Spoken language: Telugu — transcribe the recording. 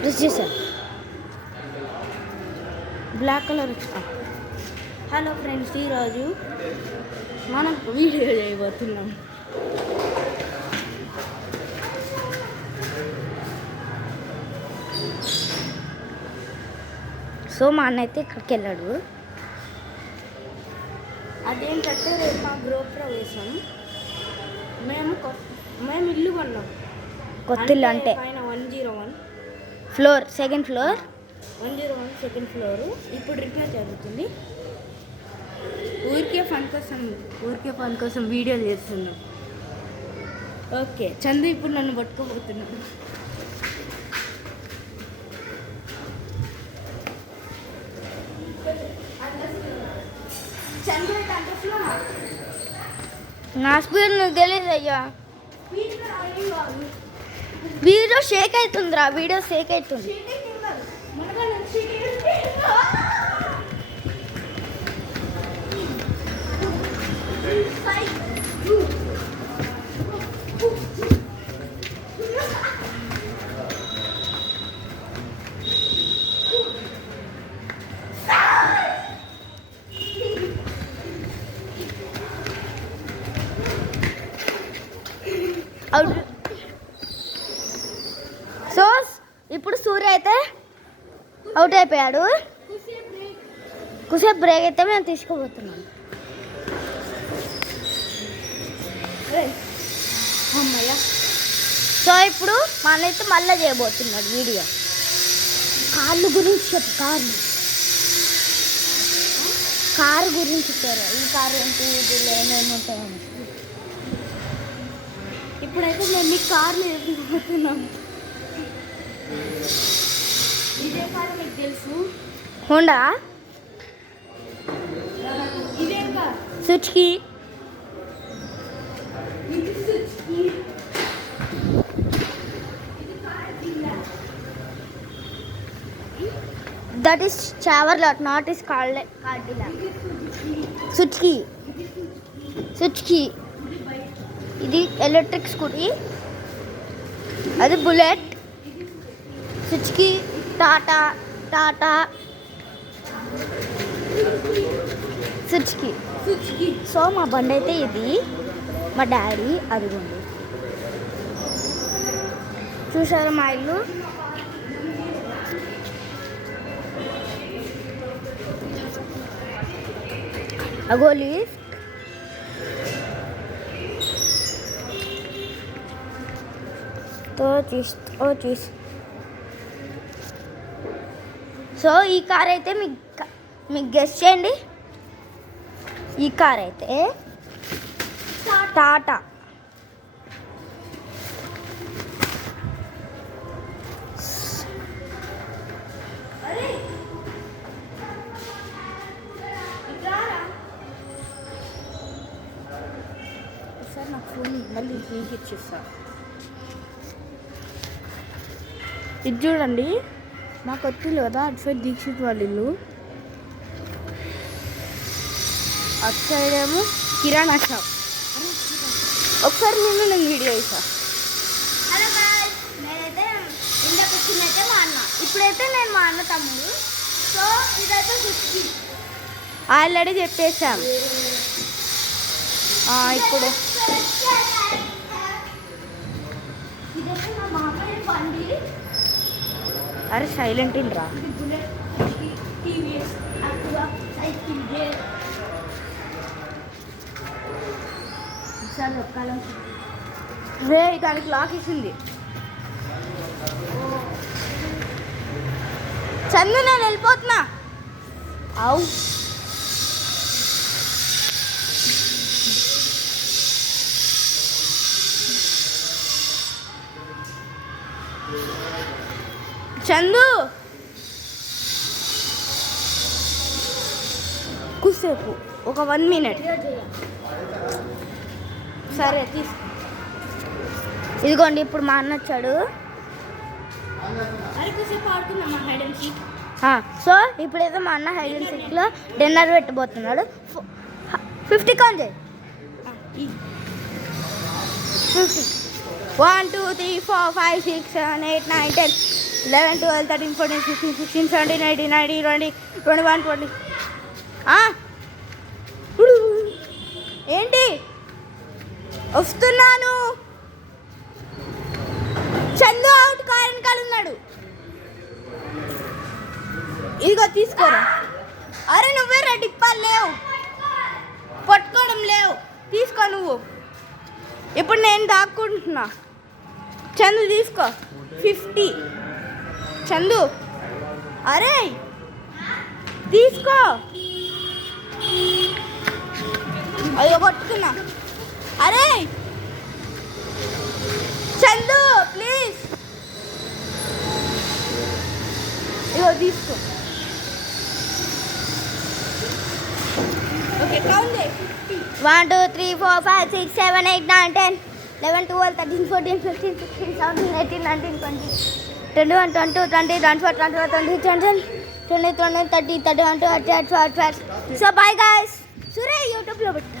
ప్రెస్ చేశాను. Black colour. హలో ఫ్రెండ్స్, ఈరోజు మనం వీడియో చేయబోతున్నాం. సో మా అన్న అయితే ఇక్కడికి వెళ్ళాడు. అదేంటంటే రేపు మా గృహప్రవేశం. మేము ఇల్లు కొన్నాం. కొత్త ఇల్లు అంటే పైన 101 floor, second floor, 101 second floor. ఇప్పుడు రిపేర్ జరుగుతుంది. ఊరికే ఫన్ కోసం వీడియోలు చేస్తున్నాం. ఓకే, చందు ఇప్పుడు నన్ను పట్టుకోబోతున్నాడు. నా స్పీడ్ నువ్వు తెలియదు అయ్యా. వీడియో షేక్ అవుతుందిరా, వీడియో షేక్ అవుతుంది. సో ఇప్పుడు సూర్య అయితే అవుట్ అయిపోయాడు. కుసేపు బ్రేక్ అయితే మేము తీసుకోబోతున్నాం. అమ్మయ్య. సో ఇప్పుడు మా అన్న అయితే మళ్ళీ చేయబోతున్నాడు వీడియో. కార్లు గురించి చెప్పు. కారు గురించి చెప్పారు. ఈ కారు ఏంటి, వీటిలో ఏమేమి ఉంటాయని. ఇప్పుడైతే మేము ఈ కార్లు వేసుకుపోతున్నాం. ఇదే కారు మీకు తెలుసు, హోండా. ఇదే car Suzuki. That is Chevrolet, not is Cadillac. Suzuki. ఇది ఎలక్ట్రిక్ స్కూటీ, అది bullet. Suzuki, Tata Suzuki. So మా బండి అయితే ఇది, మా డాడీ అదిగోండి. చూసారా మా ఇల్లు. అగోలి చూసి. సో ఈ కార్ అయితే మీకు గెస్ చేయండి. ఈ కార్ అయితే టాటా. సార్ నాకు ఫోన్ మళ్ళీ మీకు ఇచ్చేస్తా. ఇది చూడండి, మా కొత్త ఇల్లు కదా. అటు సైడ్ దీక్షిత్ వాళ్ళ ఇల్లు, అటు సైడ్ ఏమో కిరాణా షాప్. ఒకసారి నేను వీడియో ఇస్తా. హలో గాయ్స్, నేనైతే ఇందాక వచ్చిందైతే మా అన్న, ఇప్పుడైతే నేను మా అన్న తమ్ముడు. సో ఇదైతే సుజుకి ఆల్రెడీ చెప్పేశాం. ఇప్పుడు ఇదైతే మా మామయ్య బండి. అరే సైలెంట్ రా. రే దానికి లాక్ ఇచ్చింది. చందు నేను వెళ్ళిపోతున్నా. అవు చందు కుసేపు, ఒక 1 minute. సరే తీసుకో. ఇదిగోండి, ఇప్పుడు మా అన్న వచ్చాడు. సో ఇప్పుడైతే మా అన్న హైడ్ అండ్ సీక్లో డిన్నర్ పెట్టబోతున్నాడు. 50 కౌంట్ చేయి. 50 1 2 3 4 5 6 7 8 9 10 11 12 13 14 15 16 17 18 19 20 21 20. ఏంటి వస్తున్నాను. చందు అవుట్, కారణ్ కాలు ఉన్నాడు. ఇదిగో తీసుకోరా. అరే నువ్వే రెడ్ ఇప్పాలి, లేవు పట్టుకోవడం లేవు, తీసుకో నువ్వు. ఇప్పుడు నేను దాక్కుంటున్నా. చందు తీసుకో 50. చందు అరే తీసుకో. అయ్యో పట్టుకున్నా. అరే చందు ప్లీజ్ ఇగో తీసుకో. ఓకే కౌంట్ చేయి. 1 2 3 4 5 6 7 8 9 10 11 12 13 14 15 16 17 18 19 20 21 22 20 24 25 26 27 28 29 30 31 32 33 34. So bye guys. సురే యూట్యూబ్లో పెట్టా.